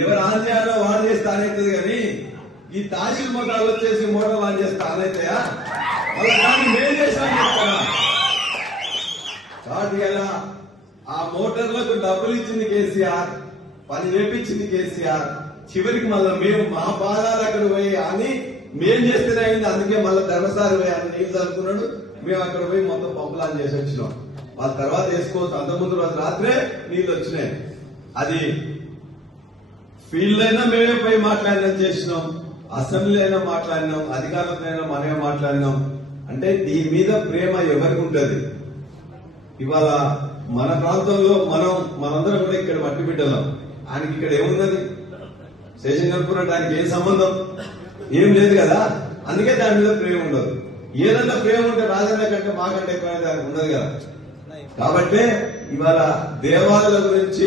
ఎవరు ఆన్ చేయాలో వాడు చేస్తే ఆనవుతుంది కానీ ఈ తాసిల్ మోటార్లు వచ్చేసి మోటార్లు ఆన్ చేస్తే ఆనవుతాయా? వాళ్ళ దాన్ని మేలు చేసినా చెప్తారా? కాబట్టి ఎలా ఆ మోటార్లకు డబ్బులు ఇచ్చింది కేసీఆర్, పని నేర్పించింది కేసీఆర్. చివరికి మళ్ళీ మేము మా పాదాలు అక్కడ పోయి అని మేం చేస్తేనే అయింది. అందుకే మళ్ళీ ధర్మసారి పోయి అని నీళ్ళు చదువుకున్నాడు. మేము అక్కడ పోయి మొత్తం పంపులాన్ చేసి వచ్చినాం. వాళ్ళ తర్వాత వేసుకోవచ్చు. అంతకుముందు రోజు రాత్రే నీళ్ళు వచ్చినాయి. అది ఫీల్డ్ అయినా మేమే పోయి మాట్లాడినా చేసినాం, అసెంబ్లీ అయినా మాట్లాడినాం, అధికారులతో అయినా మనమే మాట్లాడినాం. అంటే దీని మీద ప్రేమ ఎవరికి ఉంటది? ఇవాళ మన ప్రాంతంలో మనందరం కూడా ఇక్కడ మట్టి బిడ్డలం. ఆయనకి ఇక్కడ ఏమున్నది? స్టేషన్ కలుపుకున్నట్టు ఆయనకి ఏం సంబంధం? ఏం లేదు కదా. అందుకే దాని మీద ప్రేమ ఉండదు. ఏదన్నా ప్రేమ ఉంటే రాజన్న కంటే మాకంటే ఎక్కువ దానికి ఉండదు కదా. కాబట్టి ఇవాళ దేవాలయాల గురించి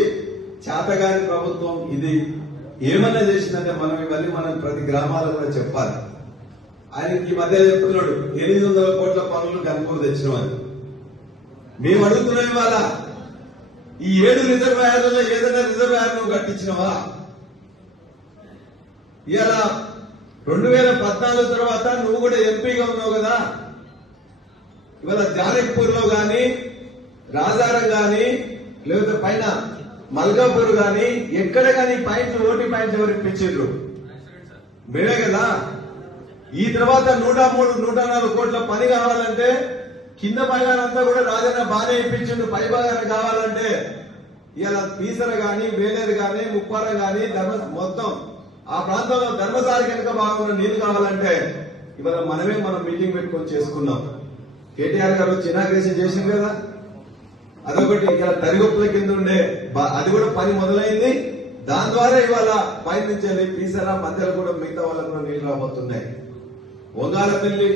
చేతగాని ప్రభుత్వం ఇది ఏమన్నా చేసిందంటే మనం ప్రతి గ్రామాల్లో కూడా చెప్పాలి. ఆయనకి ఈ మధ్య చెప్తున్నాడు 800 కోట్ల పనులు కనుగోలు తెచ్చినామని. మేము అడుగుతున్నాం ఇవాళ ఈ 7 రిజర్వాయర్లలో ఏదైనా రిజర్వాయర్ నువ్వు కట్టించినవా? ఇవాళ 2014 తర్వాత నువ్వు కూడా ఎంపీగా ఉన్నావు కదా. ఇవాళ జానక్పూర్ లో గాని, రాజారం గాని, లేకపోతే పైన మల్కాపూర్ గాని ఎక్కడ గాని పాయింట్లు ఓటీ పాయింట్లు ఎవరు ఇప్పించారు? మేమే కదా. ఈ తర్వాత 103, 104 కోట్ల పని కావాలంటే కింద భాగానంతా కూడా రాజన్న బాగానే ఇప్పించిండు. పై భాగాన్ని కావాలంటే ఇలా పీసర గాని, వేలేరు గాని, ముప్పారం గాని మొత్తం ఆ ప్రాంతంలో ధర్మసారి కనుక బాగున్న నీళ్లు కావాలంటే ఇవాళ మనం మీటింగ్ పెట్టుకొని చేసుకున్నాం. కేటీఆర్ గారు ఇనాగ్రేషన్ చేసింది కదా. అదొకటి. ఇక్కడ తరిగొప్పుల కింద ఉండే అది కూడా పని మొదలైంది. దాని ద్వారా ఇవాళ పై నుంచి పీసర మధ్యలో కూడా మిగతా వాళ్ళకు కూడా నీళ్లు రాబోతున్నాయి. ఒంగాలపల్లి